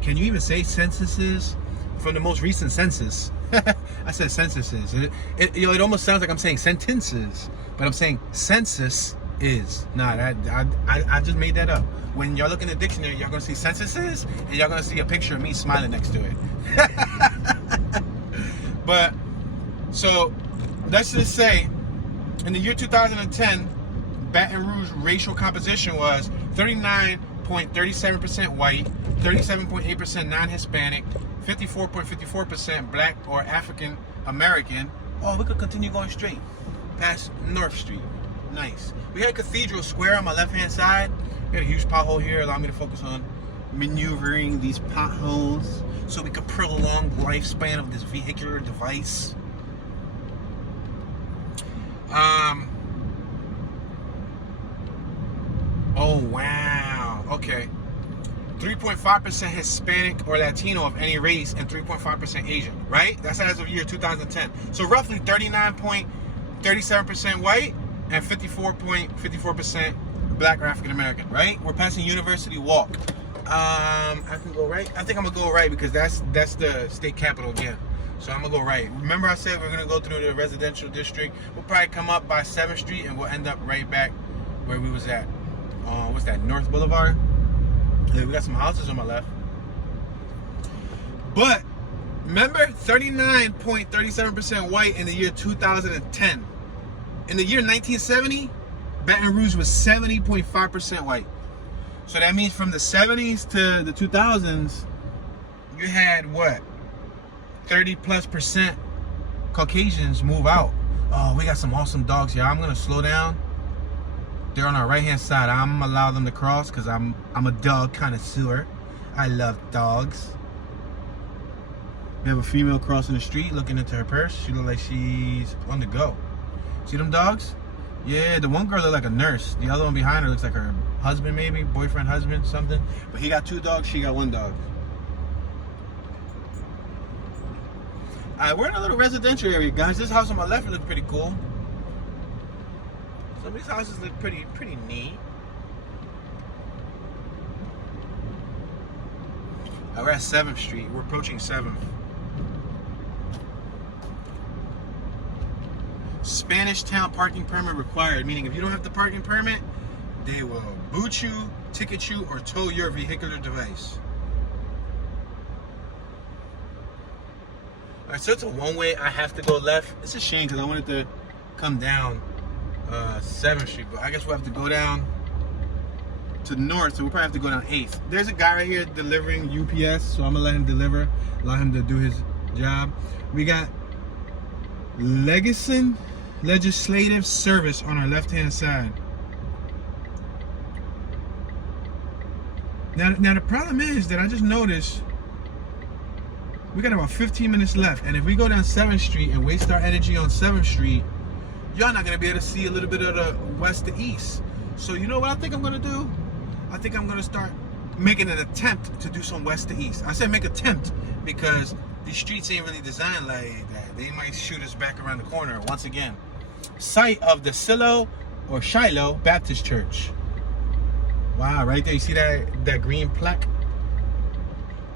Can you even say censuses? From the most recent census. I said censuses. It almost sounds like I'm saying sentences, but I'm saying census is. Nah, I just made that up. When y'all look in the dictionary, y'all gonna see censuses, and y'all gonna see a picture of me smiling next to it. But, so, let's just say, in the year 2010, Baton Rouge racial composition was 39.37% white, 37.8% non-Hispanic, 54.54% black or African American. Oh, we could continue going straight past North Street. Nice. We had Cathedral Square on my left-hand side. We had a huge pothole here. Allow me to focus on maneuvering these potholes so we could prolong the lifespan of this vehicular device. Oh, wow. Okay. 3.5% Hispanic or Latino of any race and 3.5% Asian, right? That's as of year 2010. So roughly 39.37% white and 54.54% black or African American, right? We're passing University Walk. I can go right. I think I'm gonna go right because that's the state capitol again. So I'm gonna go right. Remember I said we're gonna go through the residential district. We'll probably come up by 7th Street and we'll end up right back where we was at. What's that? North Boulevard. We got some houses on my left. But remember, 39.37% white in the year 2010. In the year 1970, Baton Rouge was 70.5% white. So that means from the 70s to the 2000s, you had what? 30+% Caucasians move out. Oh, we got some awesome dogs here. I'm gonna slow down. They're on our right-hand side. I'm gonna allow them to cross because I'm a dog connoisseur. I love dogs. We have a female crossing the street looking into her purse. She looks like she's on the go. See them dogs? Yeah, the one girl looks like a nurse. The other one behind her looks like her husband, maybe boyfriend, husband, something. But he got 2 dogs. She got 1 dog. All right, we're in a little residential area, guys. This house on my left looks pretty cool. Some of these houses look pretty neat. We're at 7th Street. We're approaching 7th. Spanish Town parking permit required, meaning if you don't have the parking permit, they will boot you, ticket you, or tow your vehicular device. Alright, so it's a one-way. I have to go left. It's a shame because I wanted to come down 7th Street, but I guess we'll have to go down to north, so we'll probably have to go down 8th. There's a guy right here delivering UPS, so I'm gonna let him deliver, allow him to do his job. We got Nicholson Legislative Service on our left-hand side. Now the problem is that I just noticed We got about 15 minutes left. And if we go down 7th Street and waste our energy on 7th Street, y'all not gonna be able to see a little bit of the west to east. So you know what I think I'm gonna do? I think I'm gonna start making an attempt to do some west to east. I said make attempt because these streets ain't really designed like that. They might shoot us back around the corner once again. Site of the Shiloh Baptist Church. Wow, right there, you see that green plaque?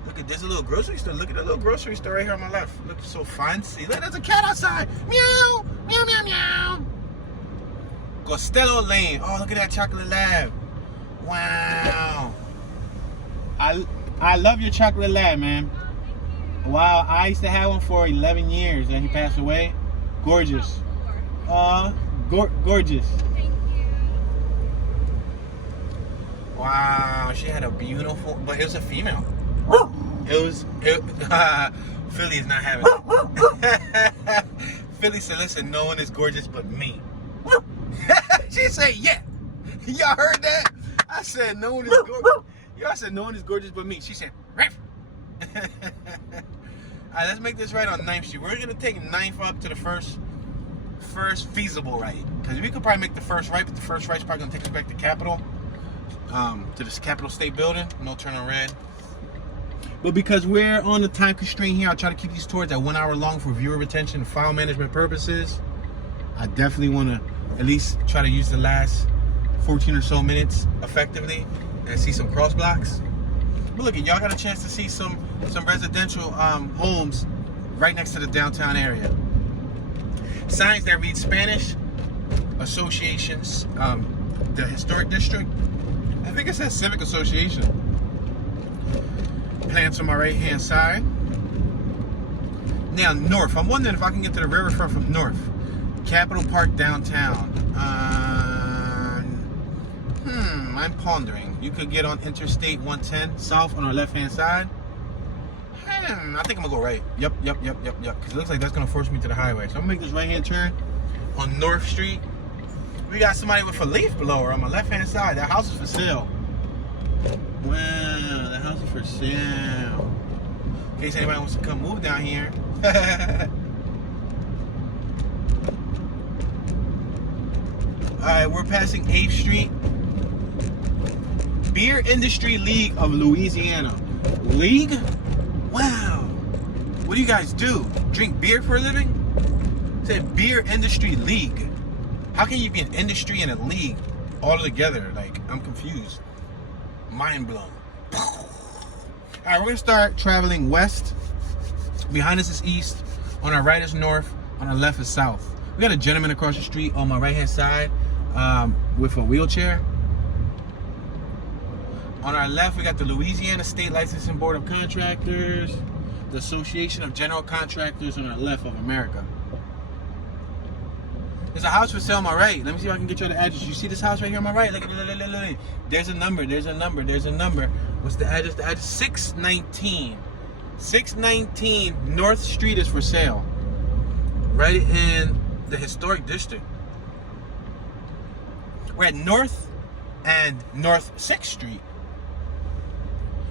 Look at this little grocery store. Look at the little grocery store right here on my left. Looks so fancy. Look, there's a cat outside. Meow, meow, meow, meow. Costello Lane. Oh, look at that chocolate lab. Wow. I love your chocolate lab, man. Wow, I used to have one for 11 years and he passed away. Gorgeous. Gorgeous. Thank you. Wow, she had a beautiful, but it was a female. Philly is not having it. Philly said, listen, no one is gorgeous but me. She said, yeah. Y'all heard that? I said, no one is gorgeous. Y'all said, no one is gorgeous but me. She said, riff. All right, let's make this right on 9th Street. We're gonna take 9th up to the first feasible right. Because we could probably make the first right, but the first right's probably gonna take us back to Capitol. To this Capitol State Building. No turn on red. But because we're on the time constraint here, I'll try to keep these tours at 1 hour long for viewer retention and file management purposes. I definitely want to at least try to use the last 14 or so minutes effectively and see some cross blocks. But look, y'all got a chance to see some residential homes right next to the downtown area. Signs that read Spanish, associations, the historic district. I think it says Civic Association. Plants on my right hand side. Now north, I'm wondering if I can get to the riverfront from north. Capitol Park downtown. I'm pondering. You could get on Interstate 110 south on our left hand side. I think I'm gonna go right. Yep. Because it looks like that's gonna force me to the highway. So I'm gonna make this right hand turn on North Street. We got somebody with a leaf blower on my left hand side. That house is for sale. Wow, the house is for sale. In case anybody wants to come move down here. Alright, we're passing 8th Street. Beer Industry League of Louisiana. League? Wow. What do you guys do? Drink beer for a living? It said Beer Industry League. How can you be an industry and a league all together? Like, I'm confused. Mind blown. Alright, we're gonna start traveling west. Behind us is east. On our right is north. On our left is south. We got a gentleman across the street on my right hand side with a wheelchair. On our left, we got the Louisiana State Licensing Board of Contractors, the Association of General Contractors on our left of America. There's a house for sale on my right. Let me see if I can get you the address. You see this house right here on my right? Look. There's a number. What's the address? The address 619. 619 North Street is for sale. Right in the historic district. We're at North and North 6th Street.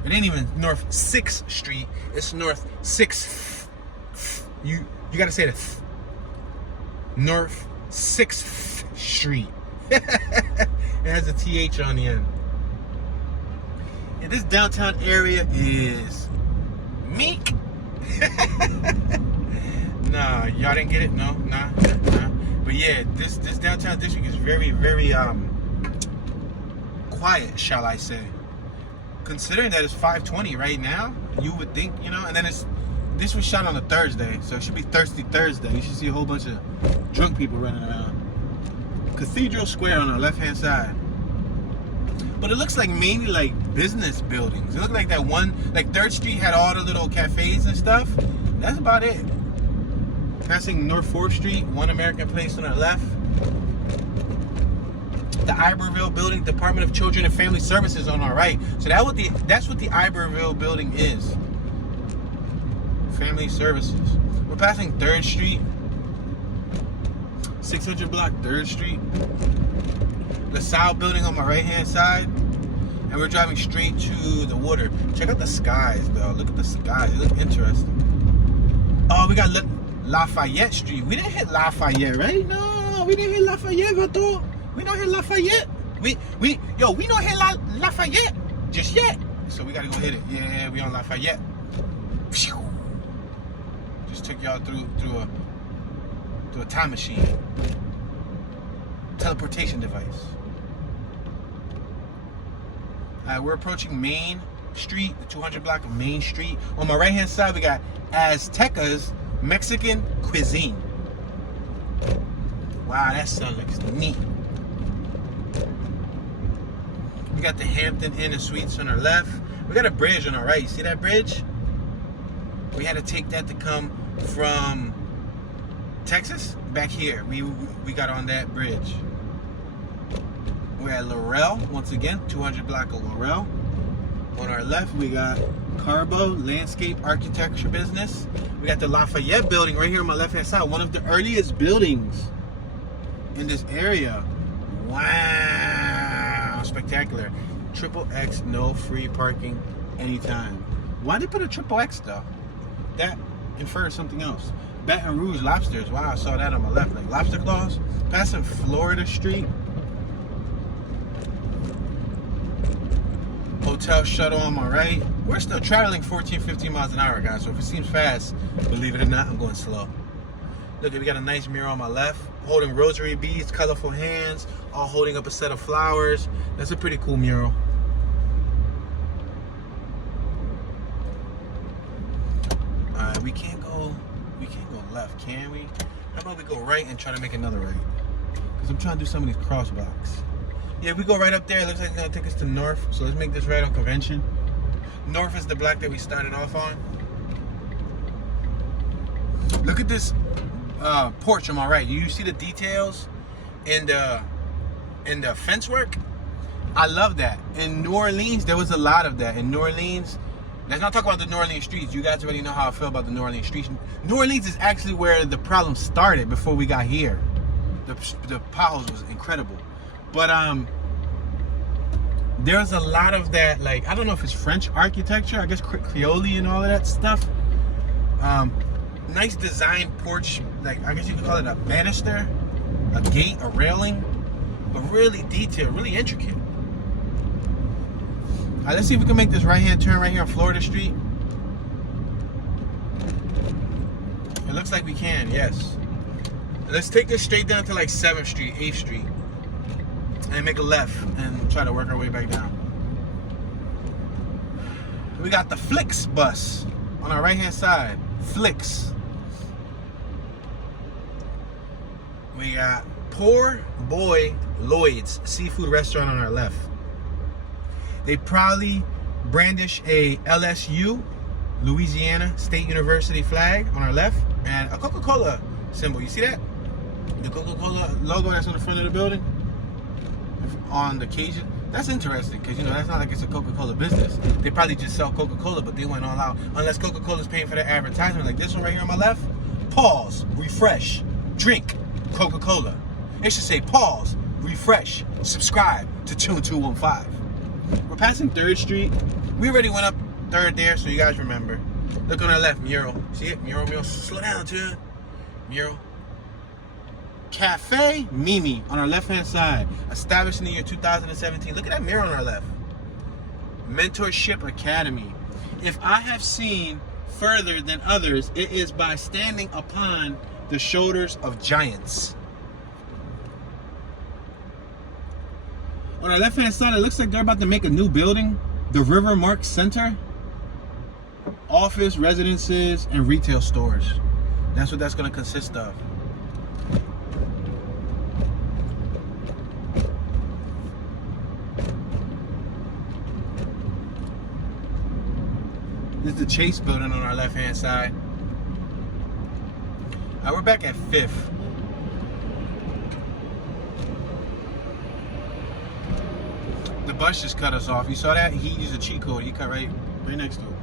It ain't even North 6th Street. It's North 6th. You gotta say the North 6th Street. It has a TH on the end. And this downtown area is meek. Nah, y'all didn't get it? No, nah. But yeah, this downtown district is very, very quiet, shall I say. Considering that it's 5:20 right now, you would think, you know, and then this was shot on a Thursday, so it should be Thirsty Thursday. You should see a whole bunch of drunk people running around. Cathedral Square on our left-hand side. But it looks like mainly like business buildings. It looked like that one, like 3rd Street had all the little cafes and stuff. That's about it. Passing North 4th Street, One American Place on our left. The Ibm Building, Department of Children and Family Services on our right. So that's what the Ibm Building is. Family Services. We're passing 3rd Street. 600 block 3rd Street. The South Building on my right hand side. And we're driving straight to the water. Check out the skies though. Look at the skies. They look interesting. Oh, we got Lafayette Street. We didn't hit Lafayette, right? No, we didn't hit Lafayette, Vato. We don't hit Lafayette. We don't hit Lafayette just yet. So we gotta go hit it. Yeah, we on Lafayette. Just took y'all through a time machine. Teleportation device. Alright, we're approaching Main Street, the 200 block of Main Street. On my right hand side, we got Azteca's Mexican cuisine. Wow, that sun looks neat. We got the Hampton Inn and Suites on our left. We got a bridge on our right. You see that bridge? We had to take that to come from Texas back here. We got on that bridge. We're at Laurel, once again, 200 block of Laurel. On our left, we got Carbo Landscape Architecture Business. We got the Lafayette Building right here on my left-hand side, one of the earliest buildings in this area. Wow, spectacular. XXX, no free parking anytime. Why did they put a XXX though? That infers something else. Baton Rouge Lobsters. Wow, I saw that on my left, like lobster claws. Passing Florida Street. Hotel Shuttle on my right. We're still traveling 14-15 miles an hour, guys, so if it seems fast, believe it or not, I'm going slow. Look, we got a nice mirror on my left, holding rosary beads, colorful hands, all holding up a set of flowers. That's a pretty cool mural. Alright, we can't go left, can we? How about we go right and try to make another right? Because I'm trying to do some of these crosswalks. Yeah, if we go right up there, it looks like it's gonna take us to North. So let's make this right on Convention. North is the block that we started off on. Look at this porch on my right. You see the details in the fence work? I love that. In New Orleans, there was a lot of that. In New Orleans, let's not talk about the New Orleans streets. You guys already know how I feel about the New Orleans streets. New Orleans is actually where the problem started before we got here. The potholes was incredible. But there's a lot of that, like, I don't know if it's French architecture, I guess Creole and all of that stuff. Nice design porch, like I guess you could call it a banister, a gate, a railing, but really detailed, really intricate. Alright, let's see if we can make this right hand turn right here on Florida Street. It looks like we can, yes. Let's take this straight down to like 7th Street, 8th Street. And make a left and try to work our way back down. We got the Flix bus on our right hand side. Flix. We got Poor Boy Lloyd's seafood restaurant on our left. They proudly brandish a LSU, Louisiana State University flag on our left, and a Coca-Cola symbol. You see that? The Coca-Cola logo that's on the front of the building. On the Cajun. That's interesting because, you know, that's not like it's a Coca-Cola business. They probably just sell Coca-Cola, but they went all out. Unless Coca-Cola's paying for their advertisement, like this one right here on my left. Pause, refresh, drink Coca-Cola. It should say pause, refresh, subscribe to Tune 215. We're passing 3rd Street. We already went up 3rd there, so you guys remember. Look on our left, mural. See it? Mural. Slow down, too. Mural. Cafe Mimi on our left hand side, established in the year 2017. Look at that mirror on our left. Mentorship Academy. If I have seen further than others, it is by standing upon the shoulders of giants. On our left hand side, it looks like they're about to make a new building, the River Mark Center. Office, residences, and retail stores. That's what that's going to consist of. This is the Chase building on our left hand side. Alright, we're back at 5th. The bus just cut us off. You saw that? He used a cheat code. He cut right next to it.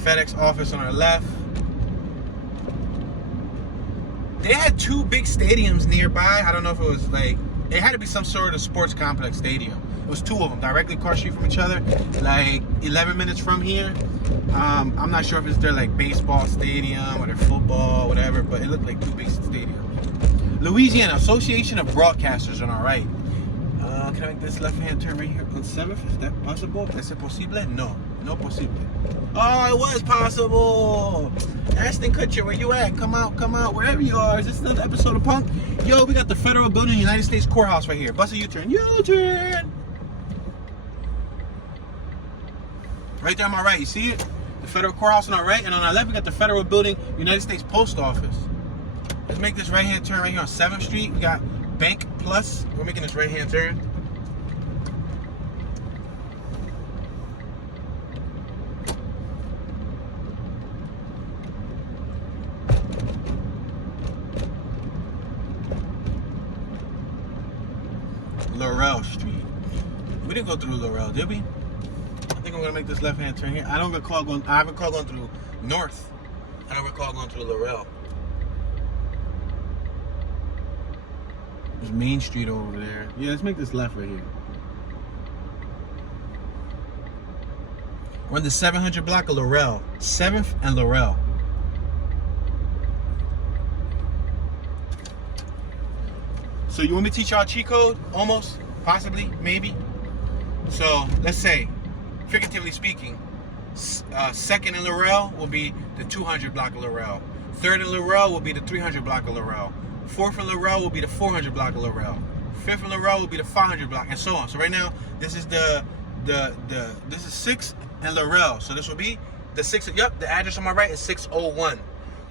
FedEx office on our left. They had 2 big stadiums nearby. I don't know if it was like, it had to be some sort of sports complex stadium. It was two of them directly across the street from each other, like 11 minutes from here. I'm not sure if it's their like baseball stadium or their football, whatever, but it looked like two big stadiums. Louisiana Association of Broadcasters on our right. Can I make this left-hand turn right here on 7th? Is that possible? ¿Es posible? No, no posible. Oh, it was possible. Ashton Kutcher, where you at? Come out, wherever you are. Is this another episode of Punk? Yo, we got the Federal Building, United States Courthouse right here. Bust a U-turn. U-turn. Right there on my right, you see it? The Federal Courthouse on our right, and on our left, we got the Federal Building, United States Post Office. Let's make this right-hand turn right here on 7th Street. We got Bank Plus. We're making this right-hand turn. Laurel Street. We didn't go through Laurel, did we? I think I'm gonna make this left-hand turn here. I haven't recall going through North. I don't recall going through Laurel. There's Main Street over there. Yeah, let's make this left right here. We're in the 700 block of Laurel. 7th and Laurel. So you want me to teach y'all a cheat code? Almost, possibly, maybe. So let's say, figuratively speaking, 2nd in Laurel will be the 200 block of Laurel. 3rd in Laurel will be the 300 block of Laurel. 4th in Laurel will be the 400 block of Laurel. 5th in Laurel will be the 500 block, and so on. So right now, this is this is 6th and Laurel. So this will be the 6th. Yep, the address on my right is 601.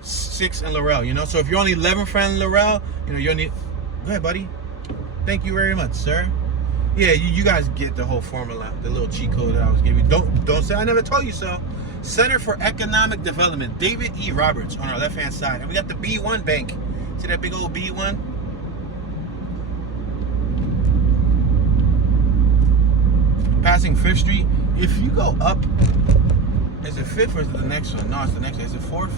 6th and Laurel. You know, so if you're only 11th in Laurel, you know, you're only. Go ahead, buddy. Thank you very much, sir. Yeah, you guys get the whole formula, the little cheat code that I was giving you. Don't say I never told you so. Center for Economic Development, David E. Roberts on our left-hand side. And we got the B1 Bank. See that big old B1? Passing 5th Street. If you go up, is it 5th or is it the next one? No, it's the next one. Is it 4th?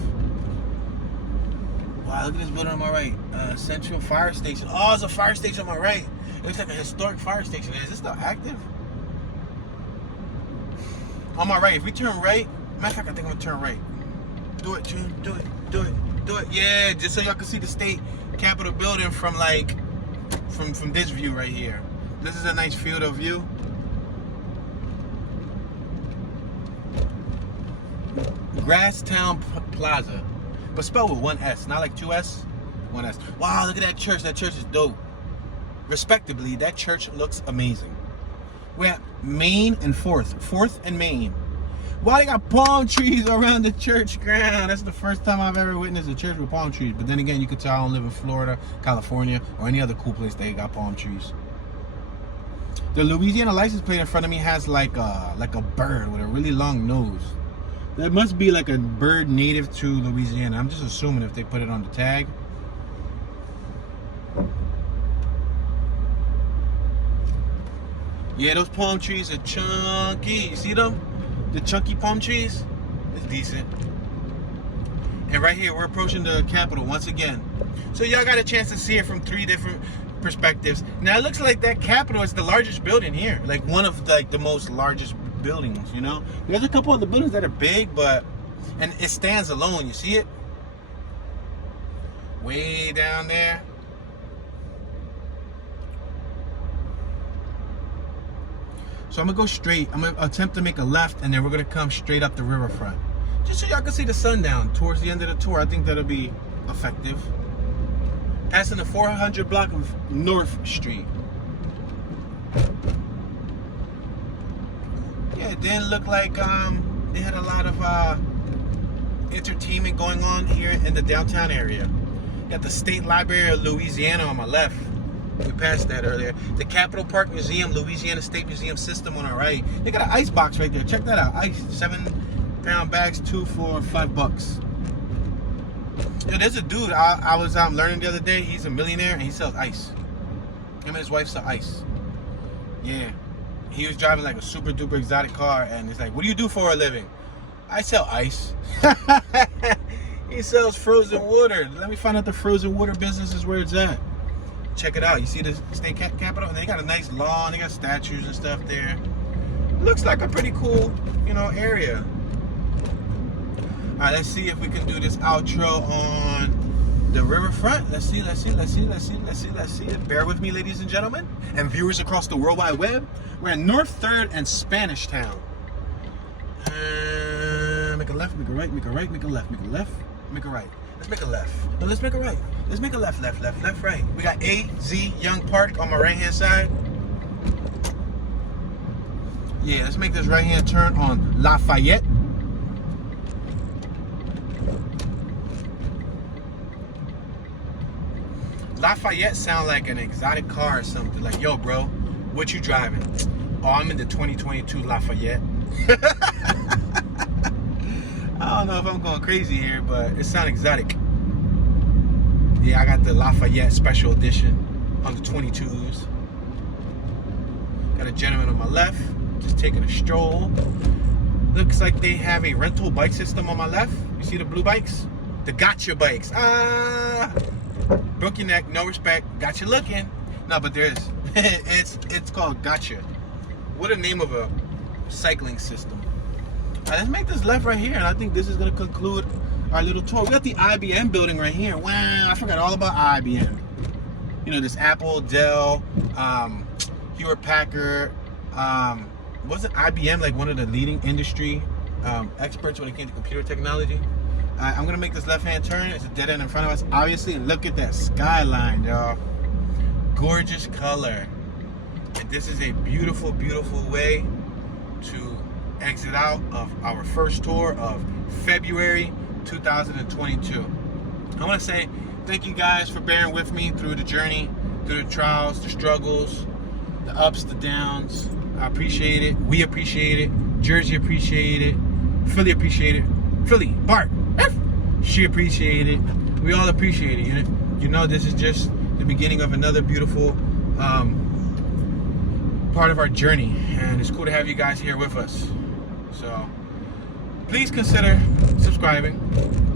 Wow, look at this building on my right. Central Fire Station. Oh, there's a fire station on my right. It looks like a historic fire station. Is this still active? On my right, if we turn right, matter of fact, I think I'm gonna turn right. Do it, June. Do it. Do it. Do it. Yeah, just so y'all can see the state capitol building from like, from this view right here. This is a nice field of view. Grasstown Plaza. But spelled with one S, not like two S, one S. Wow, look at that church. That church is dope. Respectably, that church looks amazing. We're at Main and 4th. 4th and Main. Wow, they got palm trees around the church ground. That's the first time I've ever witnessed a church with palm trees. But then again, you could tell I don't live in Florida, California, or any other cool place they got palm trees. The Louisiana license plate in front of me has like a bird with a really long nose. That must be like a bird native to Louisiana. I'm just assuming if they put it on the tag. Yeah, those palm trees are chunky. You see them? The chunky palm trees? It's decent. And right here, we're approaching the Capitol once again. So y'all got a chance to see it from 3 different perspectives. Now it looks like that Capitol is the largest building here. Like one of like the most largest buildings, you know? There's a couple of the buildings that are big, but and it stands alone. You see it? Way down there. So I'm gonna go straight. I'm gonna attempt to make a left, and then we're gonna come straight up the riverfront, just so y'all can see the sundown towards the end of the tour. I think that'll be effective. Passing the 400 block of North Street. Yeah, it didn't look like they had a lot of entertainment going on here in the downtown area. Got the State Library of Louisiana on my left. We passed that earlier. The Capitol Park Museum, Louisiana State Museum System on our right. They got an ice box right there. Check that out. Ice, 7-pound bags, 2 for $5. Yo, there's a dude I was learning the other day. He's a millionaire and he sells ice. Him and his wife sell ice. Yeah. He was driving like a super duper exotic car, and he's like, "What do you do for a living?" "I sell ice." He sells frozen water. Let me find out the frozen water business is where it's at. check it out. You see the state capitol? And they got a nice lawn. They got statues and stuff there. Looks like a pretty cool, you know, area. All right, let's see if we can do this outro on the riverfront. Let's see. Bear with me, ladies and gentlemen, and viewers across the World Wide Web. We're in North 3rd and Spanish Town. Make a left, make a right, make a right, make a left, make a left, make a right. Let's make a left. No, let's make a right. Let's make a left, right. We got AZ Young Park on my right-hand side. Yeah, let's make this right-hand turn on Lafayette. Lafayette sound like an exotic car or something. Like, yo, bro, what you driving? Oh, I'm in the 2022 Lafayette. I don't know if I'm going crazy here, but it sounds exotic. Yeah, I got the Lafayette Special Edition on the 22s. Got a gentleman on my left, just taking a stroll. Looks like they have a rental bike system on my left. You see the blue bikes? The gotcha bikes. Broke your neck, no respect, got you looking. No, but there is. It's called Gotcha. What a name of a cycling system. All right, let's make this left right here, and I think this is going to conclude our little tour. We got the IBM building right here. Wow, I forgot all about IBM. You know, this Apple, Dell, Hewlett Packard. Wasn't IBM like one of the leading industry experts when it came to computer technology? I'm going to make this left-hand turn. It's a dead end in front of us, obviously. And look at that skyline, y'all. Gorgeous color. And this is a beautiful, beautiful way to exit out of our first tour of February 2022. I want to say thank you guys for bearing with me through the journey, through the trials, the struggles, the ups, the downs. I appreciate it. We appreciate it. Jersey appreciate it. Philly appreciate it. Philly, Bart, she appreciate it. We all appreciate it. You know, this is just the beginning of another beautiful part of our journey, and it's cool to have you guys here with us. So please consider subscribing.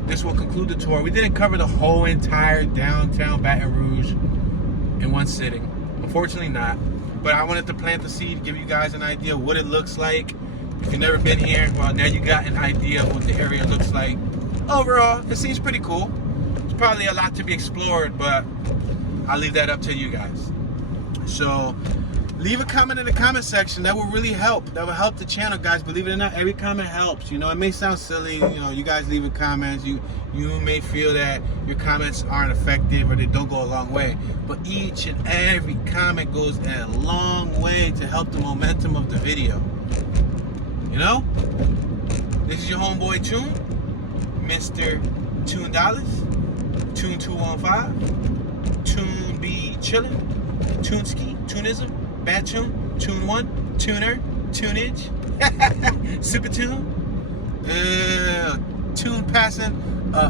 This will conclude the tour. We didn't cover the whole entire downtown Baton Rouge in one sitting, unfortunately not, but I wanted to plant the seed, give you guys an idea of what it looks like. If you've never been here, well, now you got an idea of what the area looks like. Overall, it seems pretty cool. It's probably a lot to be explored, but I'll leave that up to you guys. So leave a comment in the comment section. That will really help. That will help the channel, guys. Believe it or not, every comment helps. You know, it may sound silly. You know, you guys leaving comments. You may feel that your comments aren't effective or they don't go a long way. But each and every comment goes a long way to help the momentum of the video. You know? This is your homeboy Tune, Mr. Tune Dollars, Tune 215, Tune be chillin', Tune ski, Tuneism, Bad Tune, Tune 1, Tuner, Tunage, Super Tune, Tune passing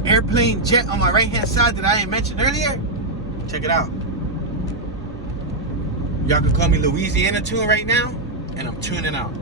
airplane jet on my right hand side that I didn't mention earlier. Check it out. Y'all can call me Louisiana Tune right now, and I'm tuning out.